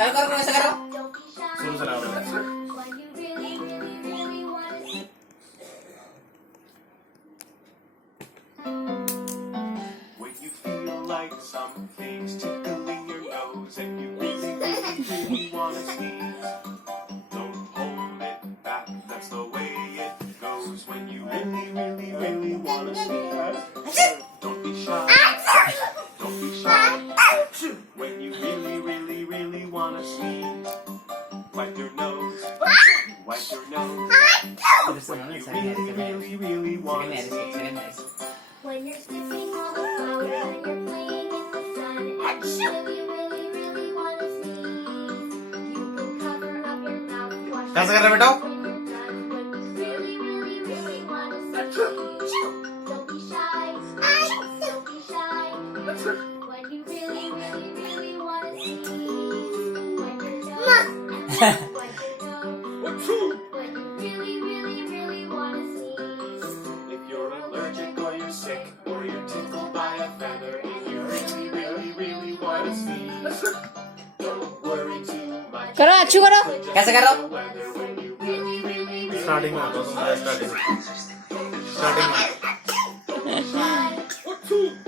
करो ऐसा करो। शुरू से लाओ बेटा। When you feel like something's tickling your nose and you really, really, really want to sneeze, don't hold it back, that's the way it goes. When you really, really, really want to sneeze, don't be shy, don't be shy. When you really, really, really want to sneeze, wipe your nose, wipe your nose. When you really, really, really want to sneeze. When you're sniffing all the flowers and you're playing in the sun and you really, really, really want to sneeze, you can cover up your mouth, wash कैसे कर रहे बेटा? when you're done. When you really, really, really want to sneeze, don't be shy, don't be shy. When you really, really, really want to sneeze, wipe your nose, wipe your nose. When you really, really, really want to sneeze. If you're allergic or you're sick or you're tickled by a feather and you really, really, really want to sneeze, don't worry too much. करो अच्छू करो। कैसे करो? The weather when you really, really, really starting में आता हूँ starting में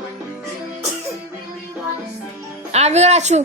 when you really, really, really want to sneeze, आप भी करो अच्छू।